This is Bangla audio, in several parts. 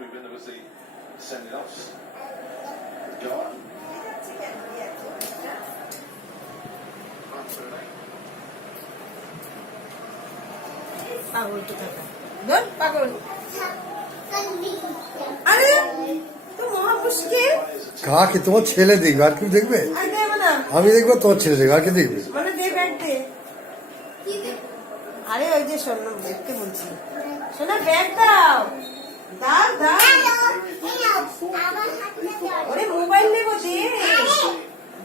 move in, there was the sending offs. Go on. Run through it. পাগল তো থাকা ধর পাগল। আরে তো মহা মুশকিল কাকে তোমার ছেলে দেখবে আর কেউ দেখবে? আমি দেখব তোমার ছেলে দেখবে আর কে দেখবে? মানে দে ব্যাগ দে। আরে ওই যে স্বর্ণ দেখতে বলছি। শোনা ব্যাগ দাও। দাও দাও ওরে মোবাইল নেবো দে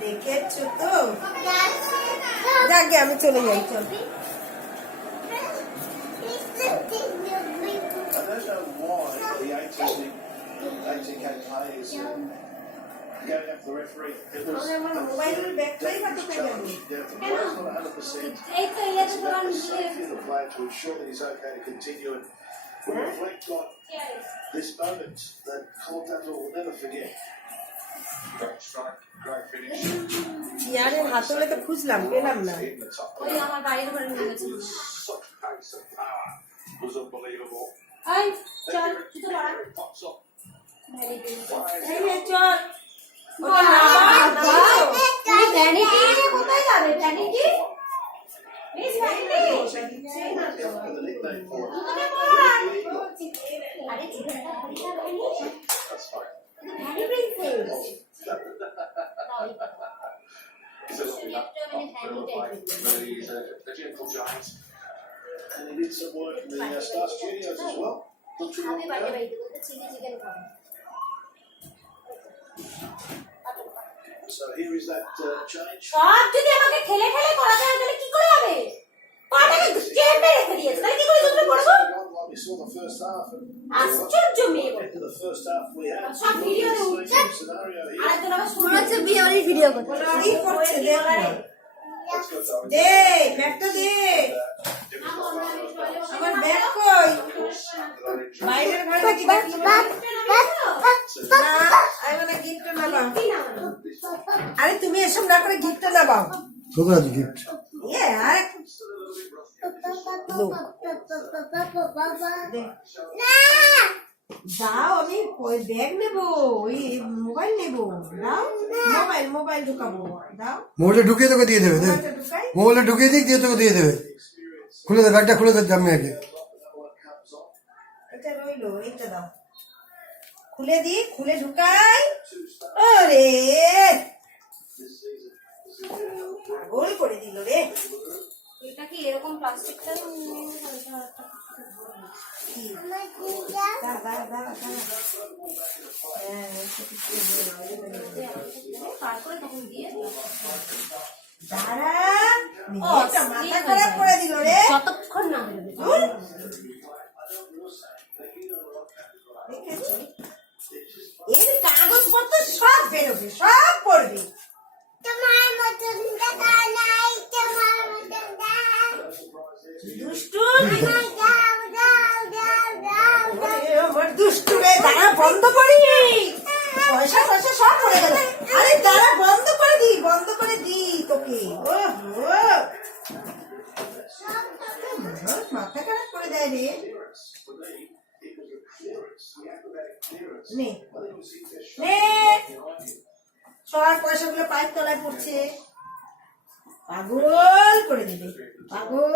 দেখেছো তো যাকে আমি চলে যাই চল I don't know why the 18, 18k play is uh, going after the referee. It was. তাহলে আমার মোবাইলের ব্যাগটাই বা কোথায় যাবে Yeah, the player's not 100%. এই তো ইয়ে তো It's তোমার about the নিজে safety of the player to ensure that he's okay to continue. And we reflect on this moment that Colorado will never forget. Great strike, great finish. চেয়ারের হাতলে তো খুঁজলাম পেলাম না ওই আমার বাড়ির ঘরে নিয়ে গেছে was unbelievable. এই চল জুতো পরা এই চল ওটা নামা, uh, uh. সব যদি আমাকে ঠেলে ঠেলে করাতে হয় তাহলে কি করে হবে পাটাকে চেপে রেখে দিয়েছে তাহলে কি করে জুতো পরবো We saw the first half. And আশ্চর্য মেয়ে into the first half we had. সব ভিডিওতে উঠছে। scenario here. আরেকজন আবার শুরু হচ্ছে বিয়ে বাড়ির ভিডিও করতে ওই করছে দেখ Let's go, Darren. দে ব্যাগটা দে আমার ব্যাগ কই? বাইরের ঘরে নাকি দেখলি না আমি মানে গিফট আরে তুমি এসব না করে গিফট নেবাও কোথায় গিফট ইয়ে আরে। দাও আমি ব্যাগ নেব? ওই মোবাইল নেব। দাও মোবাইল মোবাইল ঢুকাবো। দাও। মোবাইলে ঢুকিয়ে তোকে দিয়ে দেবে মোবাইলে ঢুকিয়ে দিই দিয়ে তোকে দিয়ে দেবে। খুলে দে ব্যাগটা খুলে দে জামি আগে। এটা রইল এইটা দাও। খুলে দি খুলে ঢুকাই আরে গোল করে দিল রে এটা কি এরকম প্লাস্টিকটা কি? দাঁড়া, দাঁড়া, দাঁড়া, দাঁড়া। হ্যাঁ, একটু কিছু দিয়ে দাও, এটা দিয়ে দাও। তারপরে তখন দিয়ে দাঁড়া, মেয়েটা মাথা খারাপ করে দিল রে যতক্ষণ? এর কাগজপত্র সব বেরোবে সব পড়বে দুষ্টু ওরে, আমার দুষ্টু রে দাঁড়া, বন্ধ করি পয়সা পয়সা সব পড়ে গেল আরে দাঁড়া, বন্ধ করে দি, বন্ধ করে দি তোকে। মাথা খারাপ করে দেয় রে। সব পয়সাগুলো পায়ের তলায় পড়ছে। পাগল করে দিবে, পাগল।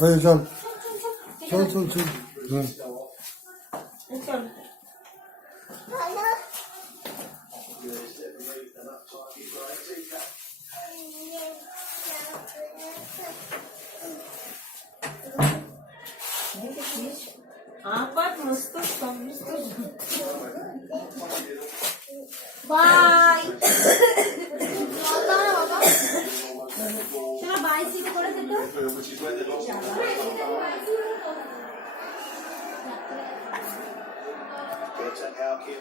Hayır can. Can can can. Can. Bana. And do that. Just lay on his feet. এই